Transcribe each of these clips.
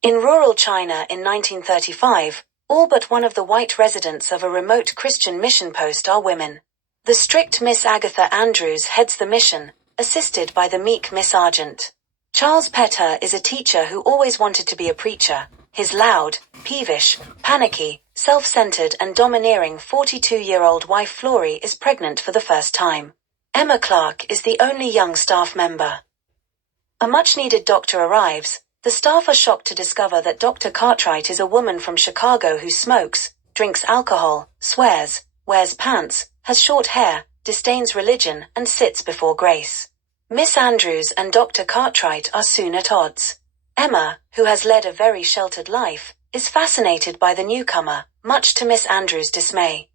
In rural China in 1935, all but one of the white residents of a remote Christian mission post are women. The strict Miss Agatha Andrews heads the mission, assisted by the meek Miss Argent. Charles Petter is a teacher who always wanted to be a preacher. His loud, peevish, panicky, self-centered and domineering 42-year-old wife Florrie is pregnant for the first time. Emma Clark is the only young staff member. A much-needed doctor arrives. The staff are shocked to discover that Dr. Cartwright is a woman from Chicago who smokes, drinks alcohol, swears, wears pants, has short hair, disdains religion, and sits before grace. Miss Andrews and Dr. Cartwright are soon at odds. Emma, who has led a very sheltered life, is fascinated by the newcomer, much to Miss Andrews' dismay.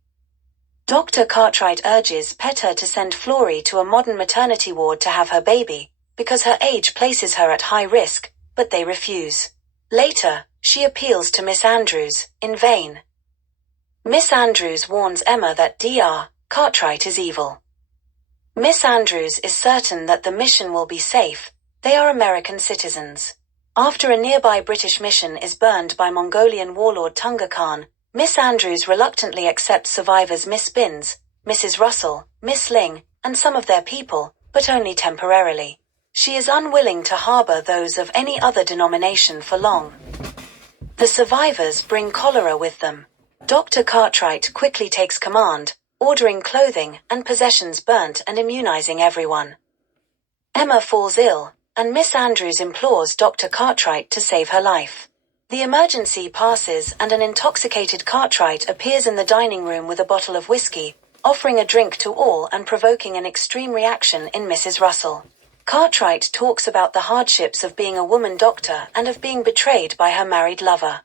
Dr. Cartwright urges Petter to send Florrie to a modern maternity ward to have her baby, because her age places her at high risk, but they refuse. Later, she appeals to Miss Andrews, in vain. Miss Andrews warns Emma that Dr. Cartwright is evil. Miss Andrews is certain that the mission will be safe. They are American citizens. After a nearby British mission is burned by Mongolian warlord Tunga Khan, Miss Andrews reluctantly accepts survivors Miss Binns, Mrs. Russell, Miss Ling, and some of their people, but only temporarily. She is unwilling to harbor those of any other denomination for long. The survivors bring cholera with them. Dr. Cartwright quickly takes command, ordering clothing and possessions burnt and immunizing everyone. Emma falls ill, and Miss Andrews implores Dr. Cartwright to save her life. The emergency passes and an intoxicated Cartwright appears in the dining room with a bottle of whiskey, offering a drink to all and provoking an extreme reaction in Mrs. Russell. Cartwright talks about the hardships of being a woman doctor and of being betrayed by her married lover.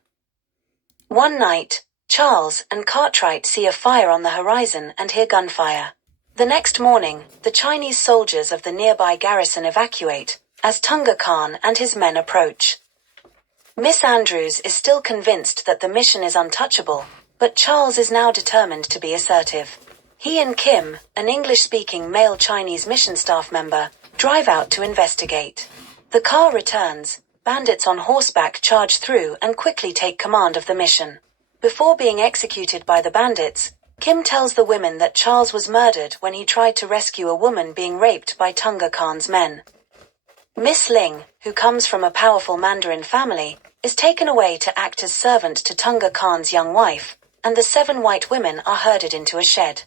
One night, Charles and Cartwright see a fire on the horizon and hear gunfire. The next morning, the Chinese soldiers of the nearby garrison evacuate, as Tunga Khan and his men approach. Miss Andrews is still convinced that the mission is untouchable, but Charles is now determined to be assertive. He and Kim, an English-speaking male Chinese mission staff member, drive out to investigate. The car returns, bandits on horseback charge through and quickly take command of the mission. Before being executed by the bandits, Kim tells the women that Charles was murdered when he tried to rescue a woman being raped by Tunga Khan's men. Miss Ling, who comes from a powerful Mandarin family, is taken away to act as servant to Tunga Khan's young wife, and the 7 white women are herded into a shed.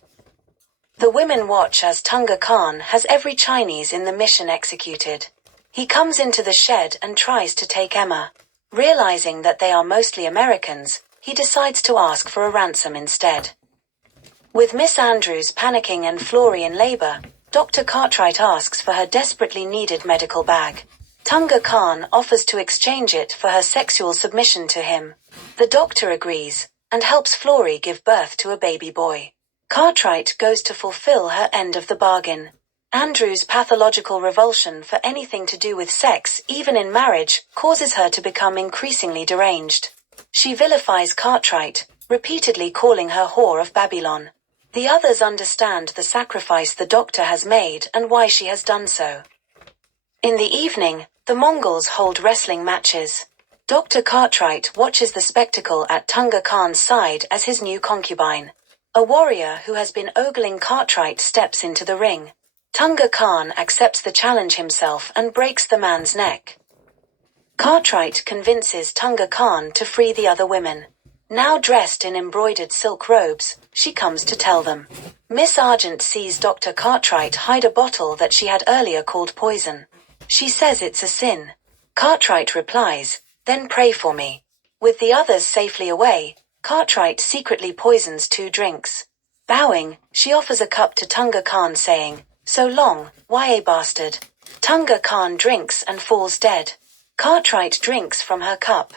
The women watch as Tunga Khan has every Chinese in the mission executed. He comes into the shed and tries to take Emma. Realizing that they are mostly Americans, he decides to ask for a ransom instead. With Miss Andrews panicking and Florrie in labor, Dr. Cartwright asks for her desperately needed medical bag. Tunga Khan offers to exchange it for her sexual submission to him. The doctor agrees, and helps Florrie give birth to a baby boy. Cartwright goes to fulfill her end of the bargain. Andrews' pathological revulsion for anything to do with sex, even in marriage, causes her to become increasingly deranged. She vilifies Cartwright, repeatedly calling her whore of Babylon. The others understand the sacrifice the doctor has made and why she has done so. In the evening, the Mongols hold wrestling matches. Dr. Cartwright watches the spectacle at Tunga Khan's side as his new concubine. A warrior who has been ogling Cartwright steps into the ring. Tunga Khan accepts the challenge himself and breaks the man's neck. Cartwright convinces Tunga Khan to free the other women. Now dressed in embroidered silk robes, she comes to tell them. Miss Argent sees Dr. Cartwright hide a bottle that she had earlier called poison. She says it's a sin. Cartwright replies, "Then pray for me." With the others safely away, Cartwright secretly poisons 2 drinks. Bowing, she offers a cup to Tunga Khan saying, "So long, Y.A. bastard." Tunga Khan drinks and falls dead. Cartwright drinks from her cup.